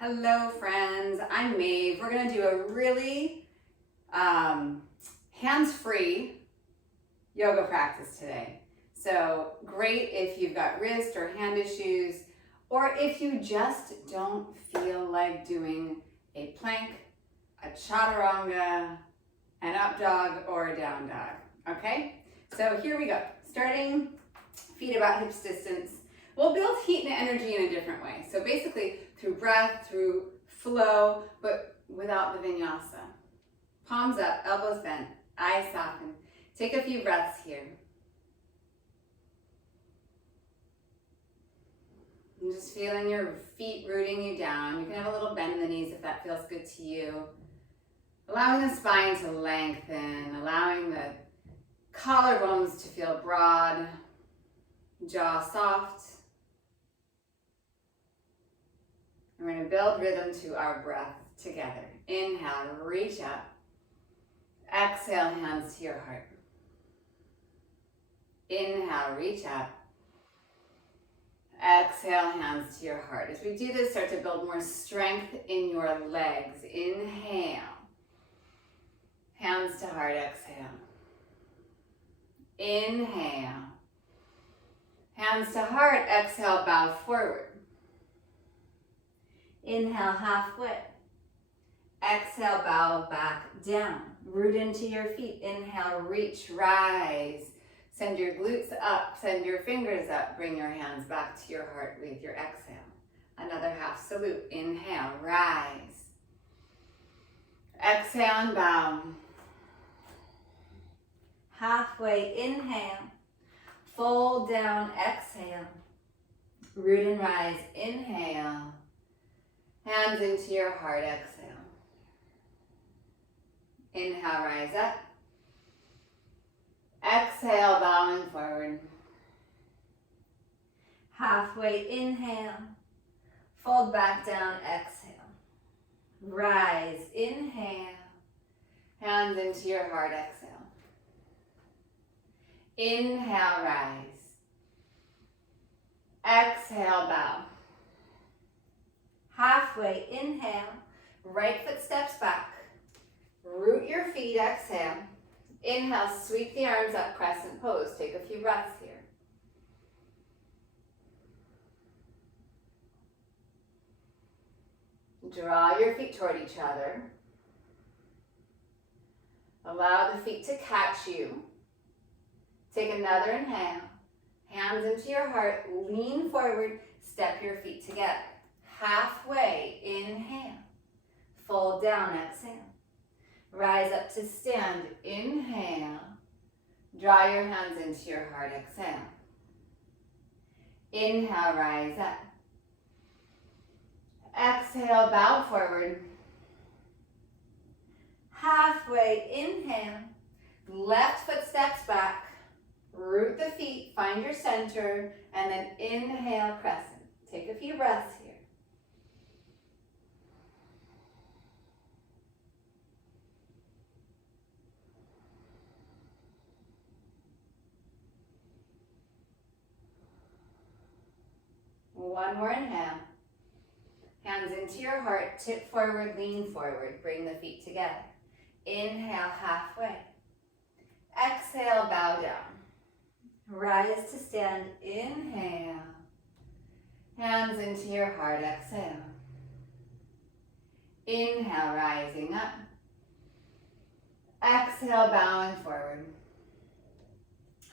Hello friends, I'm Maeve. We're gonna do a really hands-free yoga practice today. So great if you've got wrist or hand issues, or if you just don't feel like doing a plank, a chaturanga, an up dog, or a down dog, okay? So here we go. Starting feet about hips distance. We'll build heat and energy in a different way. So basically through breath, through flow, but without the vinyasa. Palms up, elbows bent, eyes soften. Take a few breaths here. And just feeling your feet rooting you down. You can have a little bend in the knees if that feels good to you. Allowing the spine to lengthen, allowing the collarbones to feel broad, jaw soft. We're going to build rhythm to our breath together. Inhale, reach up. Exhale, hands to your heart. Inhale, reach up. Exhale, hands to your heart. As we do this, start to build more strength in your legs. Inhale. Hands to heart, exhale. Inhale. Hands to heart, exhale, bow forward. Inhale, halfway. Exhale, bow back down. Root into your feet. Inhale, reach, rise. Send your glutes up, send your fingers up. Bring your hands back to your heart with your exhale. Another half salute. Inhale, rise. Exhale and bow. Halfway, inhale. Fold down, exhale. Root and rise, inhale. Hands into your heart, exhale. Inhale, rise up. Exhale, bowing forward. Halfway, inhale. Fold back down, exhale. Rise, inhale. Hands into your heart, exhale. Inhale, rise. Exhale, bow. Halfway, inhale, right foot steps back. Root your feet, exhale. Inhale, sweep the arms up, crescent pose. Take a few breaths here. Draw your feet toward each other. Allow the feet to catch you. Take another inhale. Hands into your heart, lean forward, step your feet together. Halfway, inhale. Fold down, exhale. Rise up to stand, inhale. Draw your hands into your heart, exhale. Inhale, rise up. Exhale, bow forward. Halfway, inhale. Left foot steps back. Root the feet, find your center, and then inhale, crescent. Take a few breaths here. One more inhale. Hands into your heart, tip forward, lean forward. Bring the feet together. Inhale, halfway. Exhale, bow down. Rise to stand, inhale. Hands into your heart, exhale. Inhale, rising up. Exhale, bowing forward.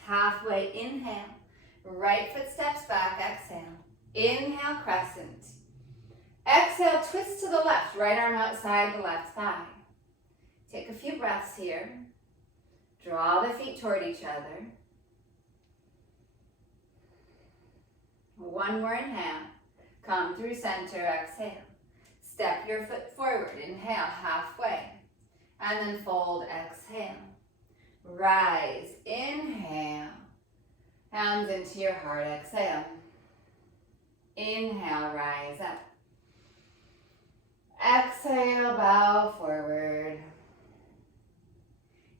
Halfway, inhale. Right foot steps back, exhale. Inhale, crescent. Exhale, twist to the left. Right arm outside the left thigh. Take a few breaths here. Draw the feet toward each other. One more inhale. Come through center, exhale. Step your foot forward. Inhale, halfway. And then fold, exhale. Rise, inhale. Hands into your heart, exhale. Inhale, rise up. Exhale, bow forward.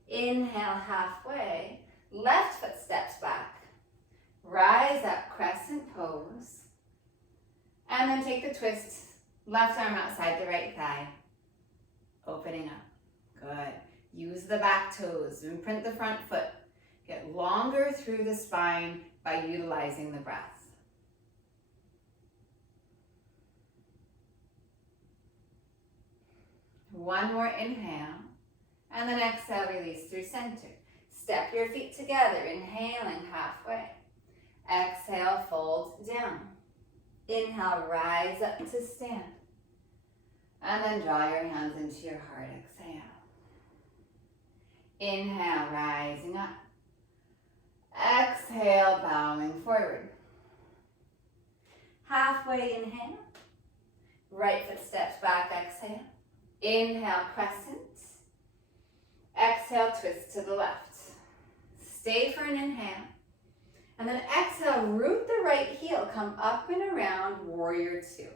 Inhale, halfway. Left foot steps back. Rise up, crescent pose. And then take the twist Left arm outside the right thigh. Opening up. Good. Use the back toes. Imprint the front foot. Get longer through the spine by utilizing the breath. One more inhale. And then exhale, release through center. Step your feet together, inhaling halfway. Exhale, fold down. Inhale, rise up to stand. And then draw your hands into your heart, exhale. Inhale, rising up. Exhale, bowing forward. Halfway inhale. Right foot steps back, exhale. Inhale, crescent. Exhale, twist to the left. Stay for an inhale. And then exhale, root the right heel. Come up and around, warrior two.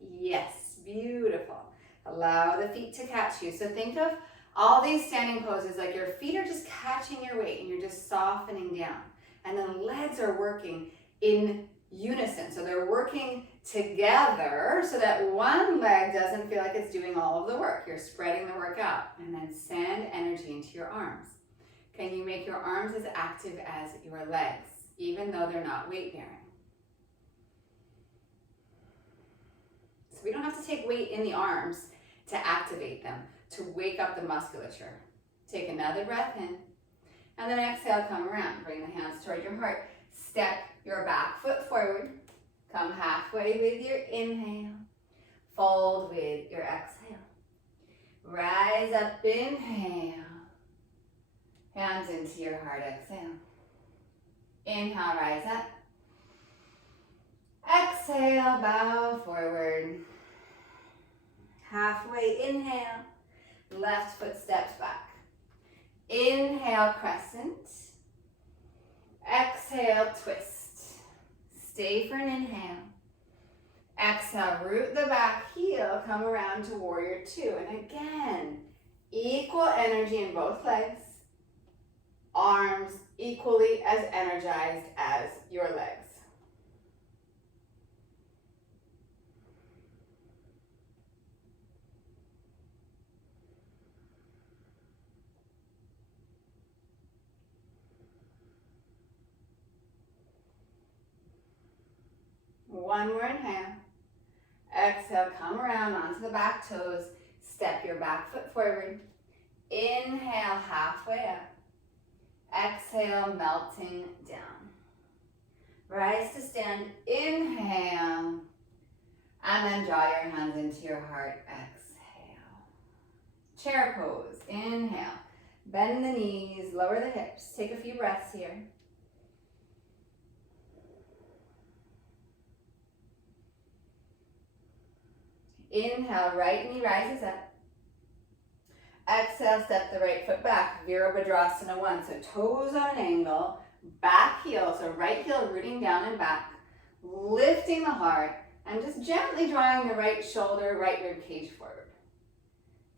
Yes, beautiful. Allow the feet to catch you. So think of all these standing poses like your feet are just catching your weight and you're just softening down. And then legs are working in unison. So they're working together so that one leg doesn't feel like it's doing all of the work. You're spreading the work out. And then send energy into your arms. Can you make your arms as active as your legs, even though they're not weight bearing? So we don't have to take weight in the arms to activate them, to wake up the musculature. Take another breath in, and then exhale, come around. Bring the hands toward your heart. Step your back foot forward. Come halfway with your inhale. Fold with your exhale. Rise up, inhale. Hands into your heart, exhale. Inhale, rise up. Exhale, bow forward. Halfway inhale, left foot steps back. Inhale, crescent. Exhale, twist. Stay for an inhale. Exhale, root the back heel, come around to warrior two. And again, equal energy in both legs. Arms equally as energized as your legs. One more inhale. Exhale, come around onto the back toes. Step your back foot forward. Inhale, halfway up. Exhale, melting down. Rise to stand. Inhale. And then draw your hands into your heart. Exhale. Chair pose. Inhale. Bend the knees, lower the hips. Take a few breaths here. Inhale, right knee rises up. Exhale, step the right foot back. Virabhadrasana 1. So toes on an angle, back heel, so right heel rooting down and back, lifting the heart, and just gently drawing the right shoulder, right rib cage forward.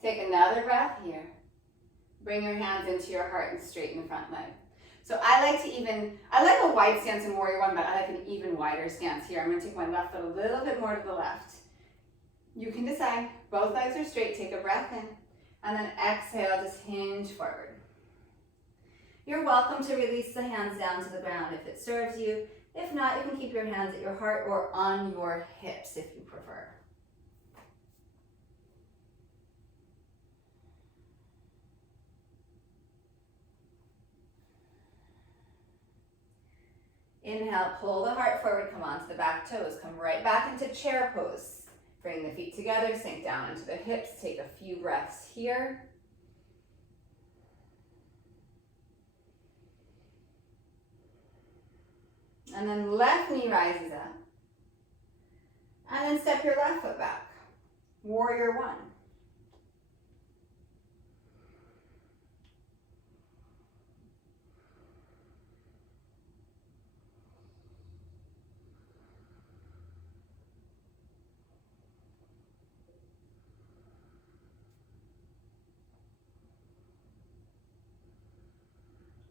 Take another breath here. Bring your hands into your heart and straighten the front leg. So I like a wide stance in warrior one, but I like an even wider stance here. I'm gonna take my left foot a little bit more to the left. You can decide. Both legs are straight. Take a breath in. And then exhale, just hinge forward. You're welcome to release the hands down to the ground if it serves you. If not, you can keep your hands at your heart or on your hips if you prefer. Inhale, pull the heart forward, come onto the back toes. Come right back into chair pose. Bring the feet together, sink down into the hips. Take a few breaths here. And then left knee rises up. And then step your left foot back. Warrior one.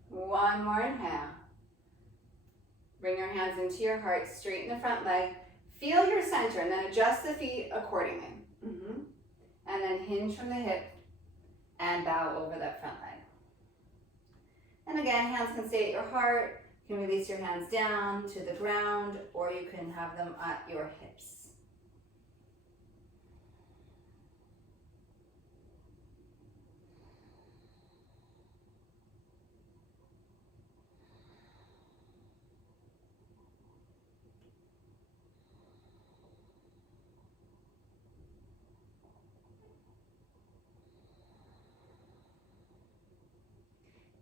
One more inhale. Bring your hands into your heart, straighten the front leg, Feel your center and then adjust the feet accordingly. And then hinge from the hip and bow over that front leg. And again, hands can stay at your heart. You can release your hands down to the ground, or you can have them at your hips.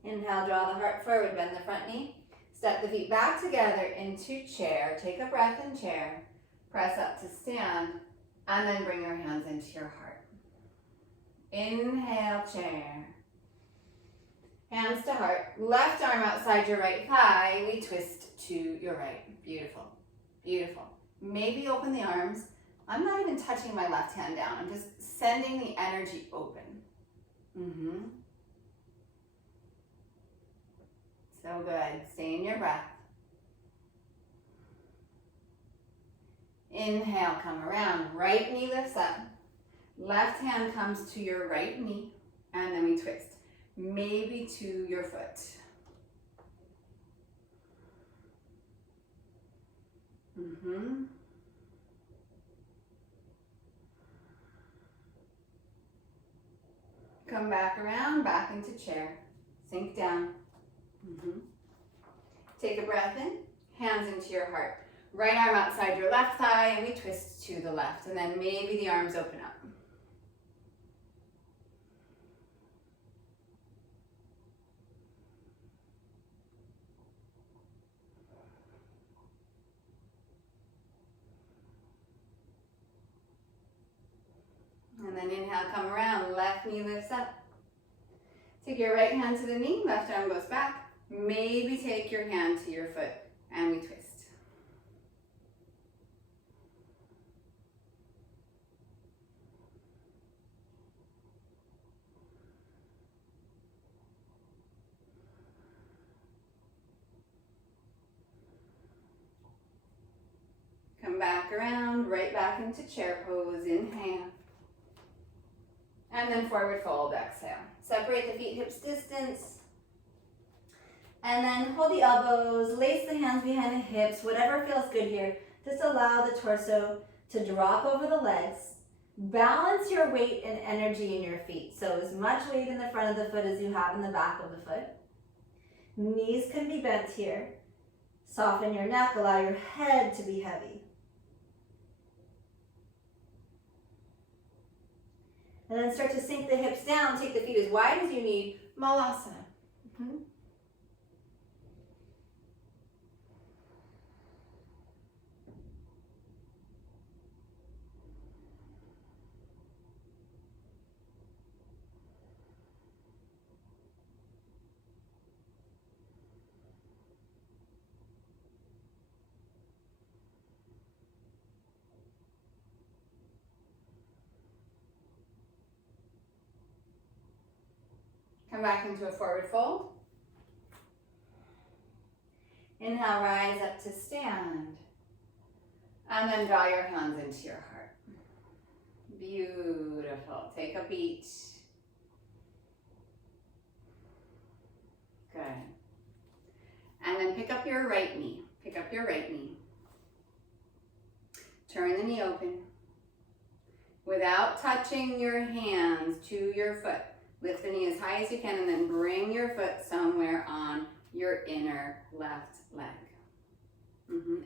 Inhale, draw the heart forward, bend the front knee. Step the feet back together into chair. Take a breath in chair. Press up to stand, and then bring your hands into your heart. Inhale, chair. Hands to heart. Left arm outside your right thigh. We twist to your right. Beautiful. Beautiful. Maybe open the arms. I'm not even touching my left hand down. I'm just sending the energy open. So good. Stay in your breath. Inhale, come around. Right knee lifts up. Left hand comes to your right knee, and then we twist. Maybe to your foot. Come back around, back into chair. Sink down. Take a breath in, hands into your heart. Right arm outside your left thigh, and we twist to the left, and then maybe the arms open up. And then inhale, come around, left knee lifts up. Take your right hand to the knee, left arm goes back. Maybe take your hand to your foot, and we twist. Come back around, right back into chair pose, inhale. And then forward fold, exhale. Separate the feet hips distance. And then hold the elbows, lace the hands behind the hips, whatever feels good here. Just allow the torso to drop over the legs. Balance your weight and energy in your feet. So as much weight in the front of the foot as you have in the back of the foot. Knees can be bent here. Soften your neck, allow your head to be heavy. And then start to sink the hips down, take the feet as wide as you need, Malasana. Come back into a forward fold. Inhale, rise up to stand. And then draw your hands into your heart. Beautiful. Take a beat. Good. And then pick up your right knee. Pick up your right knee. Turn the knee open. Without touching your hands to your foot. Lift the knee as high as you can and then bring your foot somewhere on your inner left leg.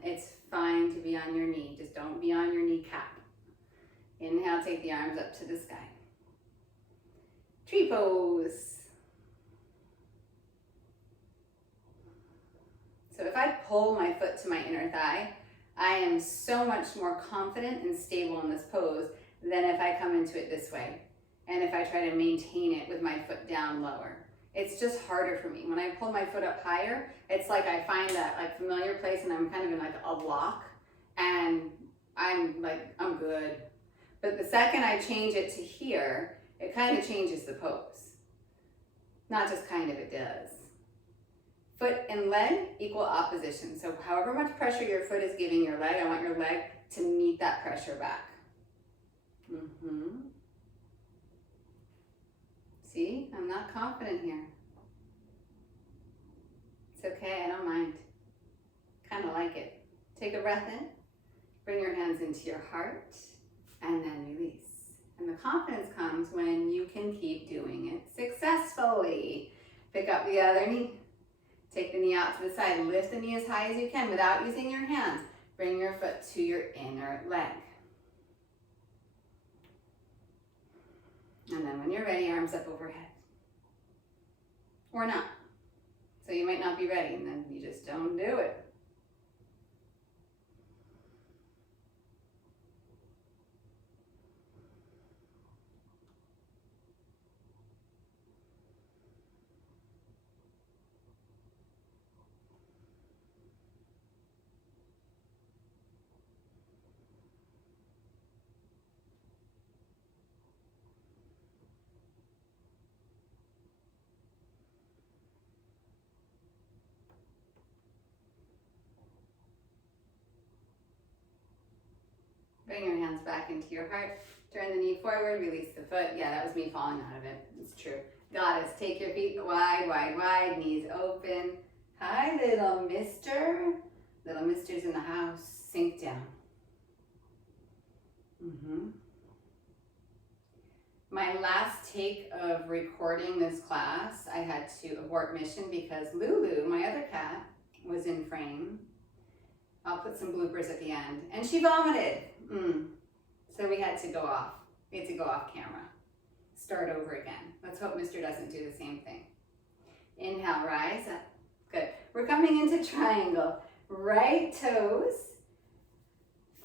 It's fine to be on your knee, just don't be on your kneecap. Inhale, take the arms up to the sky. Tree pose. So if I pull my foot to my inner thigh, I am so much more confident and stable in this pose than if I come into it this way. And if I try to maintain it with my foot down lower. It's just harder for me. When I pull my foot up higher, it's like I find that like familiar place and I'm kind of in like a lock and I'm good. But the second I change it to here, it kind of changes the pose. Not just kind of, it does. Foot and leg equal opposition. So however much pressure your foot is giving your leg, I want your leg to meet that pressure back. See, I'm not confident here. It's okay, I don't mind. Kind of like it. Take a breath in, bring your hands into your heart, and then release. And the confidence comes when you can keep doing it successfully. Pick up the other knee. Take the knee out to the side. Lift the knee as high as you can without using your hands. Bring your foot to your inner leg. And then when you're ready, arms up overhead. Or not. So you might not be ready, and then you just don't do it. Bring your hands back into your heart. Turn the knee forward, release the foot. Yeah, that was me falling out of it. It's true. Goddess, take your feet wide, wide, wide, knees open. Hi, little mister. Little mister's in the house. Sink down. My last take of recording this class, I had to abort mission because Lulu, my other cat, was in frame. I'll put some bloopers at the end. And she vomited. So we had to go off. We had to go off camera. Start over again. Let's hope Mr. doesn't do the same thing. Inhale, rise up. Good. We're coming into triangle. Right toes.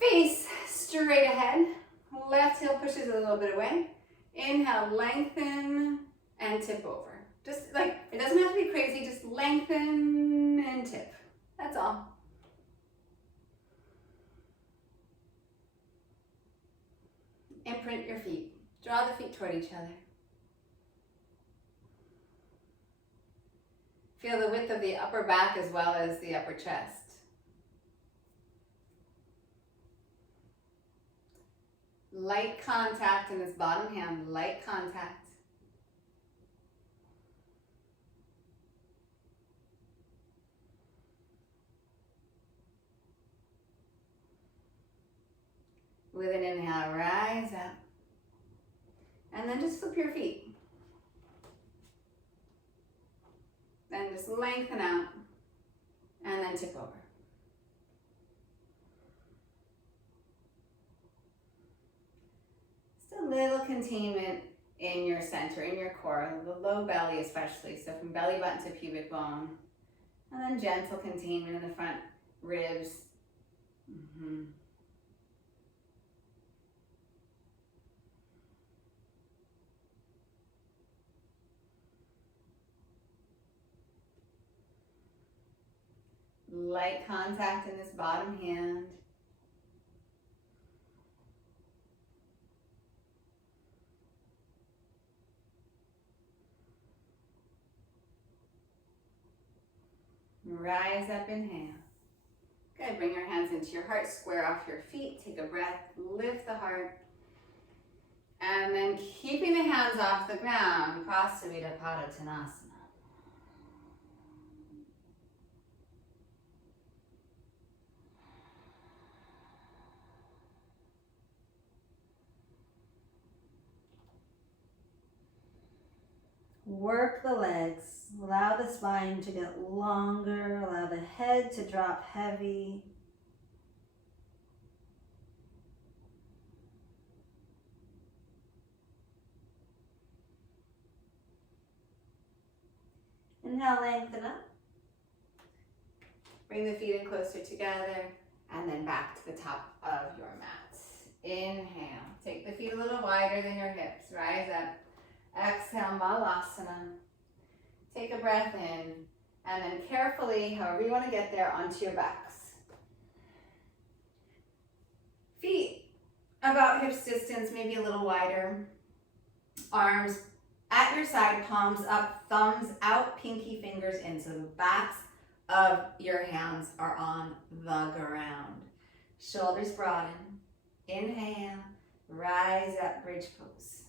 Face straight ahead. Left heel pushes a little bit away. Inhale, lengthen and tip over. Just like, it doesn't have to be crazy, just lengthen and tip. That's all. Imprint your feet. Draw the feet toward each other. Feel the width of the upper back as well as the upper chest. Light contact in this bottom hand, light contact. With an inhale, rise up. And then just flip your feet. Then just lengthen out. And then tip over. Just a little containment in your center, in your core, the low belly especially. So from belly button to pubic bone. And then gentle containment in the front ribs. Light contact in this bottom hand. Rise up, inhale. Good, bring your hands into your heart, square off your feet, take a breath, lift the heart. And then keeping the hands off the ground, Prasarita Padottanasana. Work the legs, allow the spine to get longer, allow the head to drop heavy. Inhale, lengthen up. Bring the feet in closer together and then back to the top of your mat. Inhale, take the feet a little wider than your hips, rise up. Exhale, Malasana. Take a breath in, and then carefully, however you want to get there, onto your backs. Feet about hips distance, maybe a little wider. Arms at your side, palms up, thumbs out, pinky fingers in. So the backs of your hands are on the ground. Shoulders broaden. Inhale, rise up, bridge pose.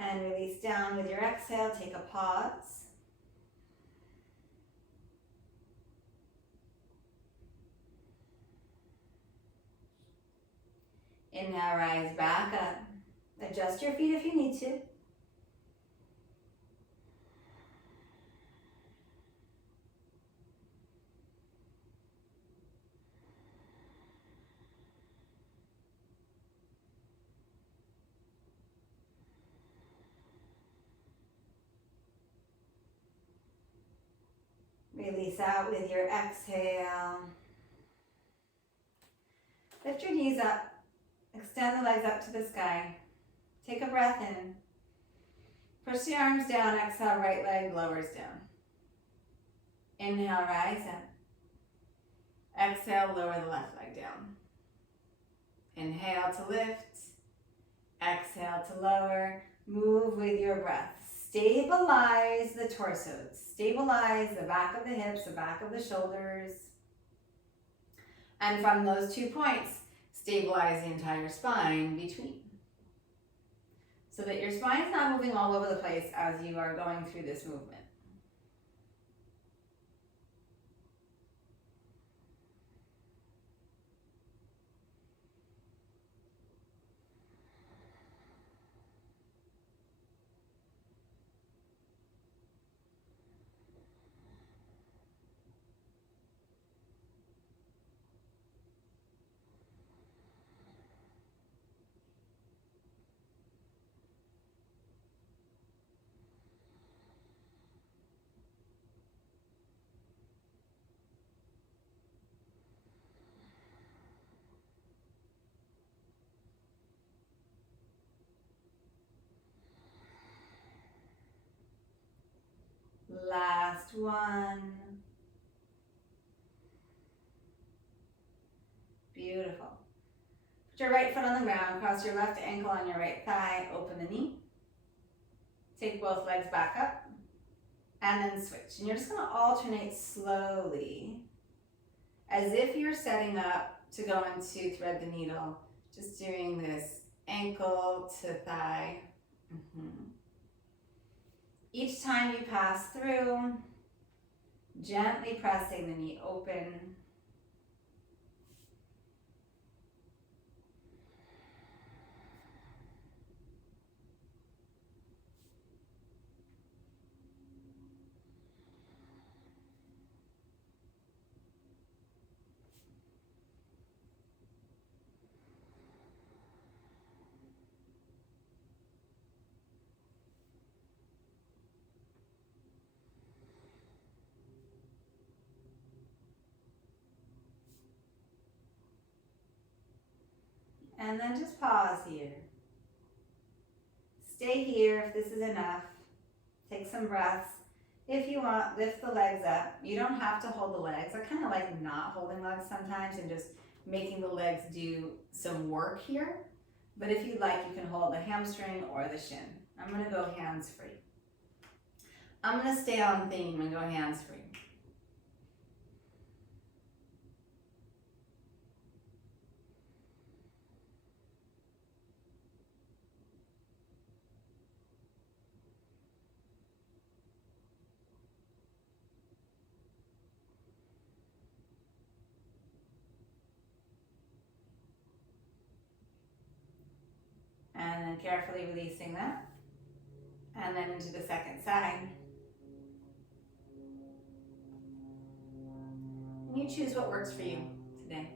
And release down with your exhale. Take a pause. Inhale, rise back up. Adjust your feet if you need to. Release out with your exhale. Lift your knees up. Extend the legs up to the sky. Take a breath in. Push the arms down. Exhale, right leg lowers down. Inhale, rise up. Exhale, lower the left leg down. Inhale to lift. Exhale to lower. Move with your breath. Stabilize the torso. Stabilize the back of the hips, the back of the shoulders. And from those 2 points, stabilize the entire spine between. So that your spine is not moving all over the place as you are going through this movement. Last one. Beautiful. Put your right foot on the ground, cross your left ankle on your right thigh, open the knee. Take both legs back up, and then switch. And you're just gonna alternate slowly, as if you're setting up to go into thread the needle, just doing this ankle to thigh. Each time you pass through, gently pressing the knee open. And then just pause here. Stay here if this is enough. Take some breaths. If you want, lift the legs up. You don't have to hold the legs. I kind of like not holding legs sometimes and just making the legs do some work here. But if you'd like, you can hold the hamstring or the shin. I'm gonna go hands-free. I'm gonna stay on theme and go hands-free. And then carefully releasing that. And then into the second side. And you choose what works for you today.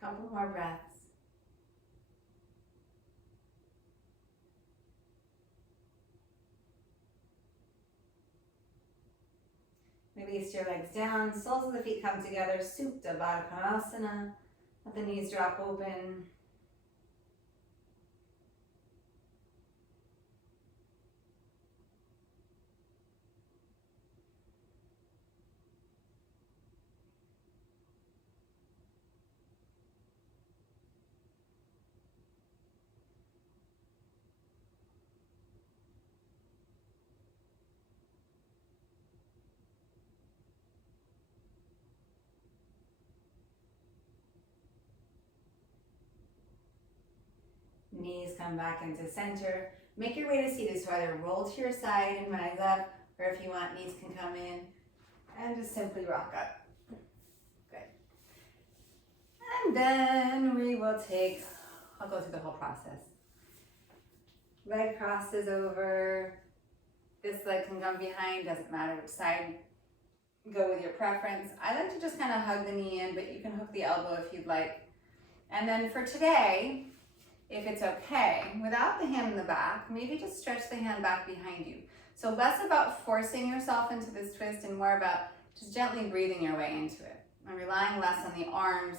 Couple more breaths. Release your legs down, soles of the feet come together, Supta Baddha Konasana. Let the knees drop open. Knees come back into center. Make your way to seated, so either roll to your side and rise up, or if you want, knees can come in and just simply rock up. Good. And then we will take, I'll go through the whole process. Leg crosses over. This leg can come behind, doesn't matter which side. Go with your preference. I like to just kind of hug the knee in, but you can hook the elbow if you'd like. And then for today, if it's okay, without the hand in the back, maybe just stretch the hand back behind you. So less about forcing yourself into this twist and more about just gently breathing your way into it. And relying less on the arms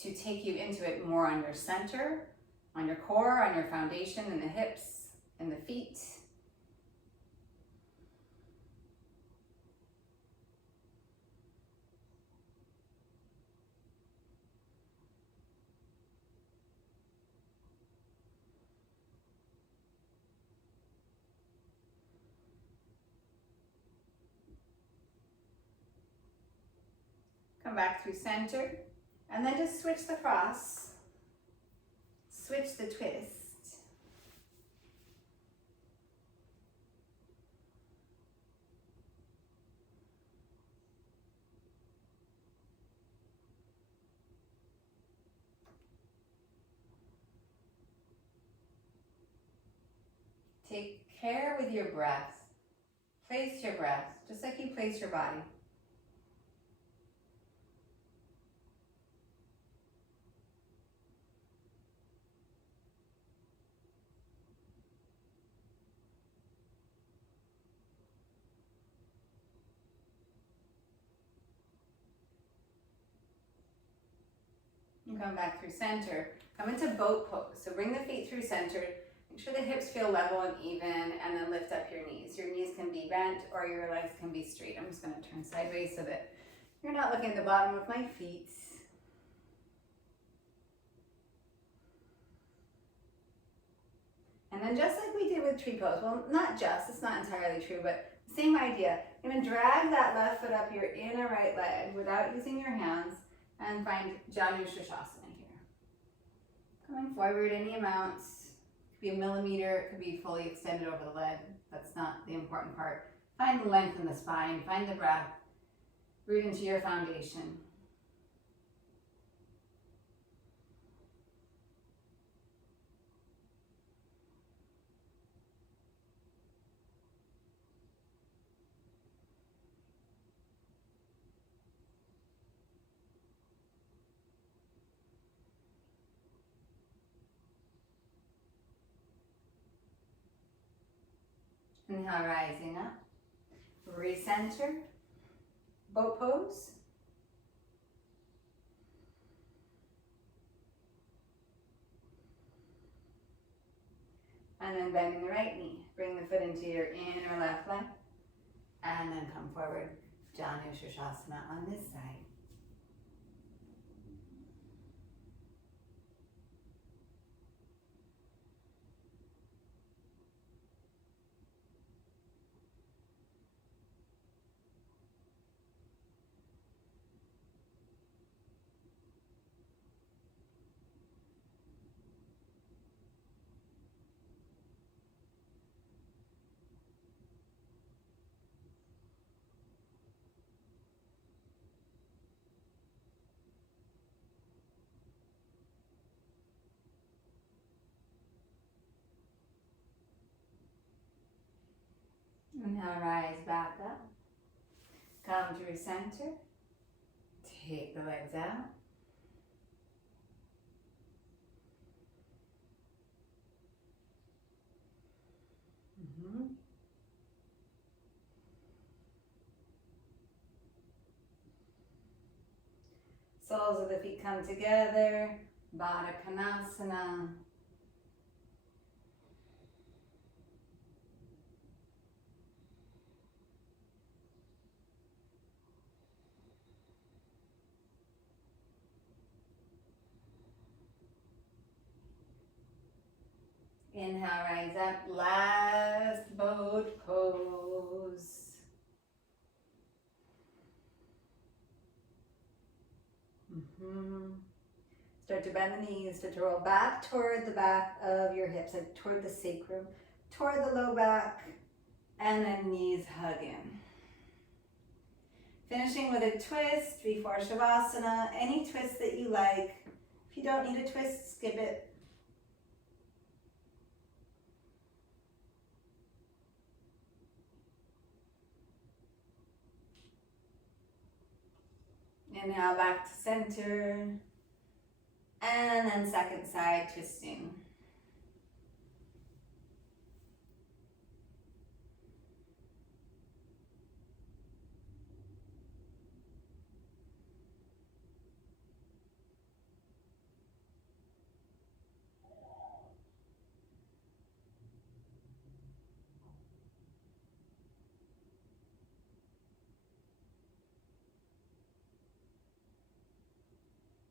to take you into it, more on your center, on your core, on your foundation, and the hips, and the feet. Come back through center, and then just switch the cross, switch the twist. Take care with your breath. Place your breath, just like you place your body. And come back through center. Come into boat pose. So bring the feet through center. Make sure the hips feel level and even, and then lift up your knees. Your knees can be bent or your legs can be straight. I'm just going to turn sideways so that you're not looking at the bottom of my feet. And then just like we did with tree pose, well, not just, it's not entirely true, but same idea. You're going to drag that left foot up your inner right leg without using your hands and find Janu Sirsasana here. Coming forward any amounts. It could be a millimeter, it could be fully extended over the leg. That's not the important part. Find the length in the spine, find the breath. Root into your foundation. Inhale, rising up. Recenter. Boat pose. And then bending the right knee. Bring the foot into your inner left leg. And then come forward. Janu Sirsasana on this side. And now rise back up. Come through center. Take the legs out. Soles of the feet come together. Baddha Konasana. Inhale, rise up, last boat pose. Start to bend the knees, start to roll back toward the back of your hips, like toward the sacrum, toward the low back, and then knees hug in. Finishing with a twist before Shavasana, any twist that you like. If you don't need a twist, skip it. Inhale back to center. And then second side twisting.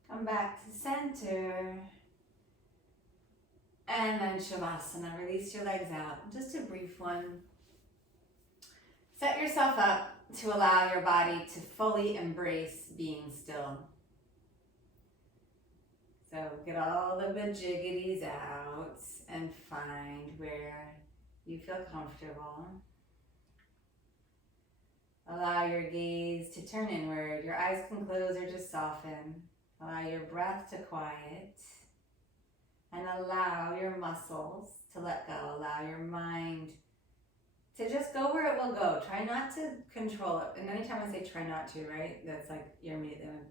Come back to center. And then Shavasana, release your legs out. Just a brief one. Set yourself up to allow your body to fully embrace being still. So get all the bajiggities out and find where you feel comfortable. Allow your gaze to turn inward. Your eyes can close or just soften. Allow your breath to quiet. And allow your muscles to let go. Allow your mind to just go where it will go. Try not to control it. And anytime I say try not to, right? That's like you're immediately going to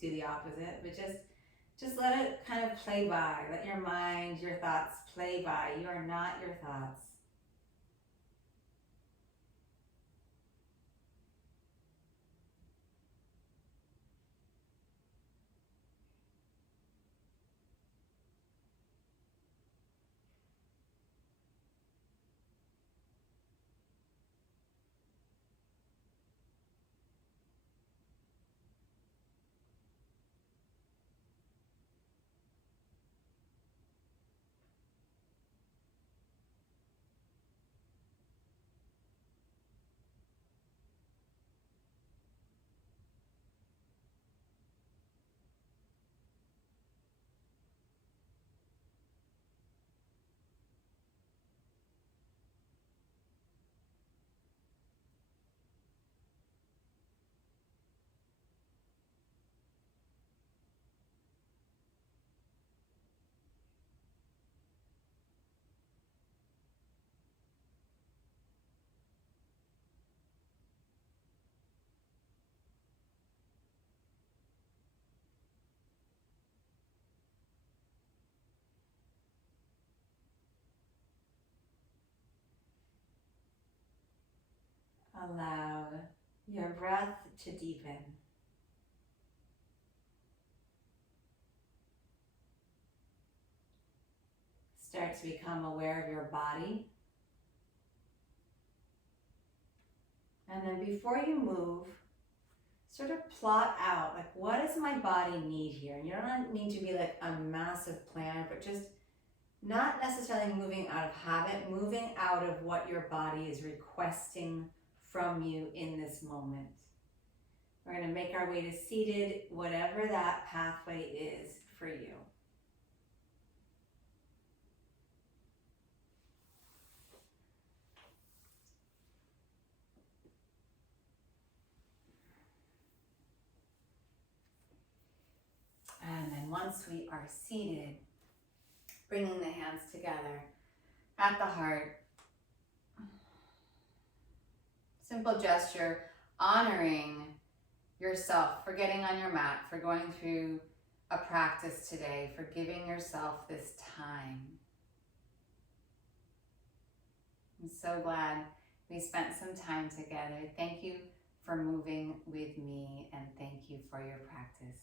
do the opposite. But just let it kind of play by. Let your mind, your thoughts play by. You are not your thoughts. Allow your breath to deepen. Start to become aware of your body. And then before you move, sort of plot out, like, what does my body need here? And you don't need to be like a massive planner, but just not necessarily moving out of habit, moving out of what your body is requesting from you in this moment. We're going to make our way to seated, whatever that pathway is for you. And then once we are seated, bringing the hands together at the heart. Simple gesture, honoring yourself for getting on your mat, for going through a practice today, for giving yourself this time. I'm so glad we spent some time together. Thank you for moving with me, and thank you for your practice.